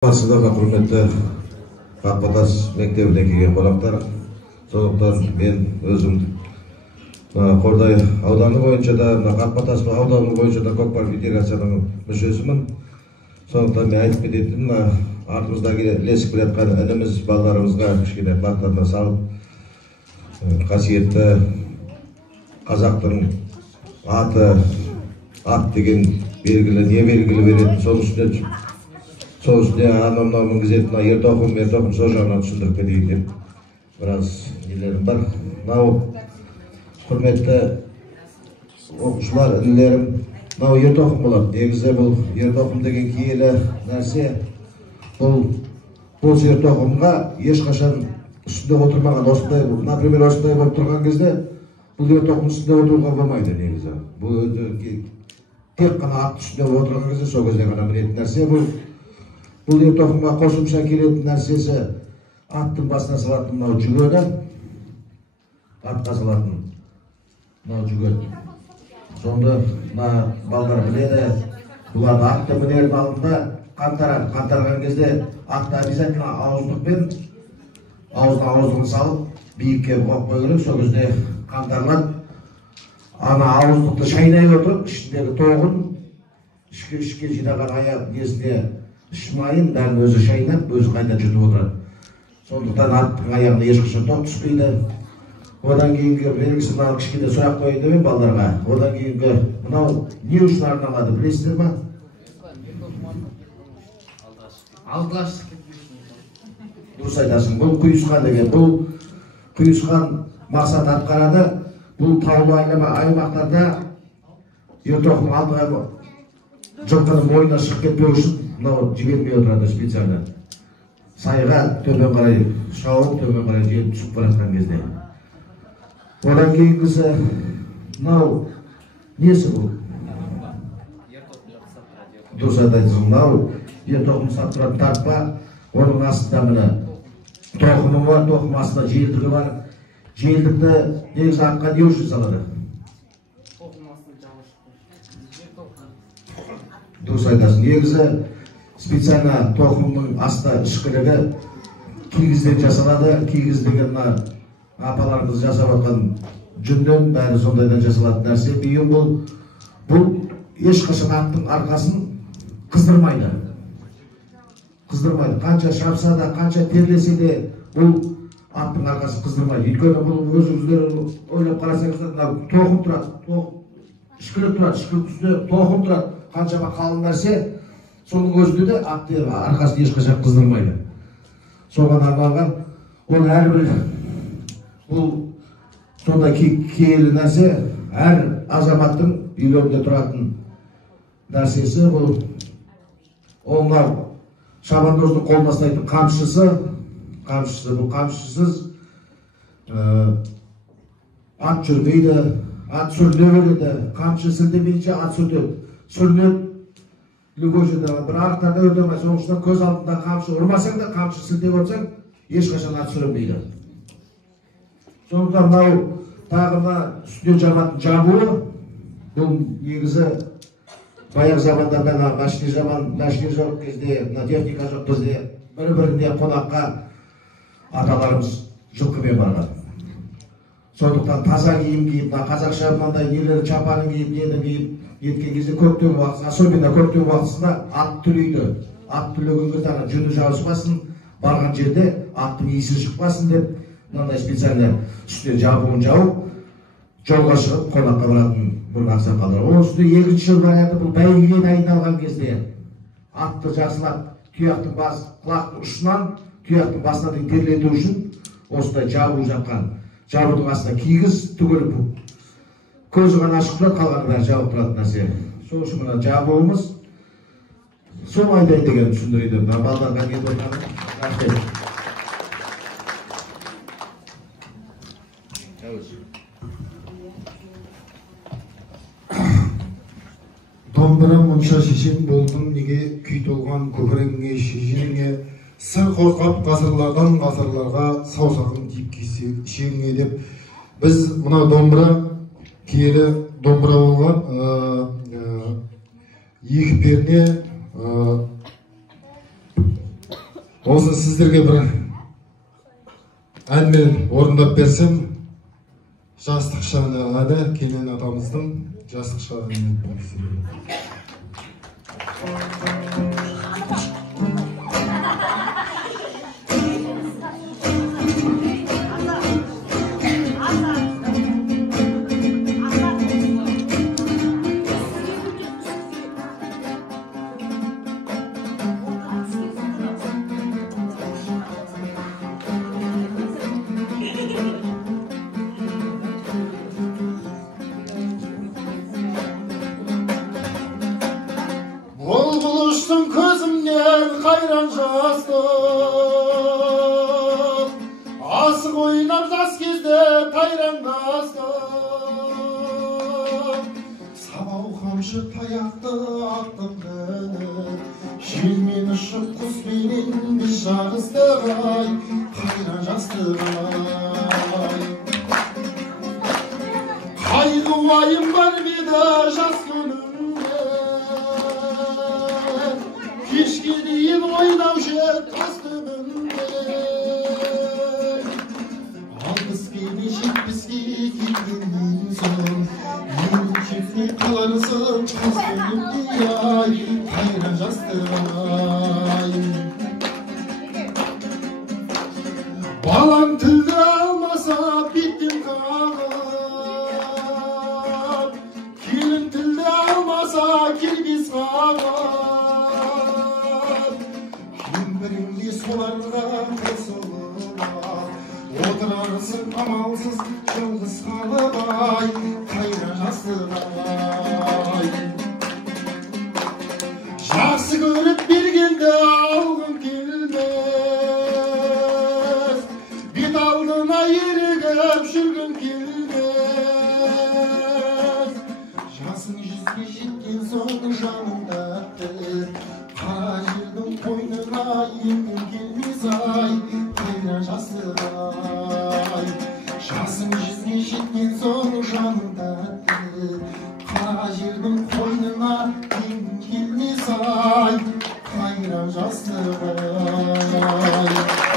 Баршаңызға құрметті Қаппатас мектебіне келген қонақтар, сондықтан мен өзім Қордай ауданы бойынша да, Қаппатас ауданы бойынша да көкпар федерацияның мүшесімін. Сондықтан мен айтып кететін, артымызда ілесіп келе жатқан ініміз балаларымызға кішкене бақтарына салып, қасиетті қазақтың ат деген белгілі, не белгілі беретін, сол үстіне анау мінгізетін ертоқым сол жағынан түсіндіріп кетейін деп біраз нелерім бар. Мынау құрметті оқушылар, інілерім, мынау ертоқым болады. Негізі бұл ертоқым деген киелі нәрсе. Бұл ертоқымға ешқашан үстінде отырмаған, осындай, например, осындай болып тұрған кезде бұл ертоқым үстінде отыруға болмайды негізі. Бұл тек қана ат үстінде отырған кезде сол кезде ғана мінетін нәрсе. Бұл ертоқымға қосымша келетін нәрсесі аттың басына салатын мынау жүгені, атқа салатын мынау жүгені. Сонда мына балалар біледі, бұлар атты мінердің алдында қаңтарған кезде атты обязательно ауыздығын салып, биікке қойып қою керек. Сол кезде қаңтарылады. Ана ауыздықты шайнай отырып, ішіндегі тоғын, ішке жинаған аяқ несіне ішмайын, бәрін өзі шайнап, өзі қайта жұтып отырады. Сондықтан аттың аяғына ешқашан тоқ түспейді. Одан кейінгі белгісі мынау кішкене сұрақ қойын деп балаларға. Одан кейінгі мынау не үшін арналады, білесіздер ма? Дұрыс айтасың. Бұл құйысқан деген. Бұл құйысқан мақсат атқарады. Бұл таулы аймақтарда ертоқым алдыға жылқының бойына шығып кетпеу үшін мынау жібермей отырады специально. Сайға төмен қарай шауып, төмен қарай желіп түсіп баратқан кезде. Одан кейінгісі мынау несі бұл? Дұрыс айтасың. Мынау ертоқым ұстап тұратын тартпа, оның астында міне тоқымы бар, тоқым астында желдігі бар. Желдікті негізі атқа не үшін салады? Дұрыс айтасың. Негізі специально тоқымның астында ішкілігі кигізден жасалады. Кигіз деген апаларымыз жасап отқан жүнден, бәрі сондайдан жасалатын нәрсе. Бүйім бұл ешқашан аттың арқасын қыздырмайды. Қанша шапса да, қанша терлесе де бұл аттың арқасын қыздырмайды. Өйткені бұл өзіңіздер ойлап қарасаңыздар, тоқым тұрады, ішкілік тұрады, ішкілік үстіне тоқым тұрады. Қаншама қалың нәрсе, соның өзінде де атты арқасын ешқашан қыздырмайды. Соған арналған, ол әрбір бұл сондай киелі нәрсе, әр азаматтың үйлерінде тұратын нәрсесі. Ол мынау шабандоздың қолына ұстайтын қамшысы. Бұл қамшысыз ат жүрмейді, ат сүріне береді. Қамшы сілтемейінше ат сүртеді. Сүрінеді көшеде бір арықтарда өтемей, соғыстан көз алдында қамшы ұрмасаң да, қамшы сілтеп отырсаң, ешқашан ат сүрінбейді. Сондықтан мынау тағына үстіне жабатын жабуы, бұл негізі баяғы заманда машина жоқ кезде, техника жоқ кезде бір-біріне қонаққа аталарымыз жылқымен барған. Сондықтан таза киім киіп, қазақша мынандай нелер чапанын киіп, нені киіп еткен кезде көктем уақытысында, особенно көктем уақытысында ат түлейді. Ат түлегенге тағы жүні жабыспасын, барған жерде аттың иісі шықпасын деп, мынандай специально үстіне жабуын жауып, жолға шығып қонаққа баратын бұл ақсақалдар. Оның үстіне екінші жыл варианты бұл бәйгеге дайындалған кезде атты жақсылап тұяқтың құлақтың ұшынан тұяқтың басына дейін терлету үшін осындай жабу жатқан. Жабудың астына кигіз түгел көзі ғана ашық тұрады, қалғаны бәрі жабық тұратын нәрсе. Сол үшін мына жабуымыз сол айдай деген түсіндірейді. Балаларға келіп отырғаны рахмет. Домбыра мұнша шешен болдым, неге күй толған көкірегіңе, шежеңе, сыр қозғап ғасырлардан ғасырларға саусағын тиіп шегіңе деп. Біз мына домбыра киелі домбыра болған, екі перне Olsun sizlerге bir әнмен орындап берсем, жастық шағына ада Кенен атамыздың жастық шағын Bulmuşsun közümden kayran jastық, asық ойнап жас кезде тайраңдастық. Сабау қамшы таяқты аттым мініп, желмен ұшып құспенен біз жарыстық ай, қайран жастық ай. Қайғы уайым бар беді жас күнімде, кешке дейін ойнаушы тас түбінде. Алпыске не жетпіске келгеннен соң, енді жетпей қаларсың тас түбінде ай, қайран жастық ай. Балам тілді алмаса беттен қағып, келін тілді алмаса келбес қағып. Кемпіріңде соларға қосылып, отырарсың амалсыз жалғыз қалып ай, қайран жастық ай. Жақсы көріп бергенді алғым келмес, бет алдына ерігіп жүргім келмес. Жасың жүзге жеткен соң жаның тәтті, қара жердің қойнына енгім келмес ай, қайран жастық ай. Жасың жүзге жеткен соң жаның тәтті, қара жердің қойнына енгім келмес ай, қайран жастық ай.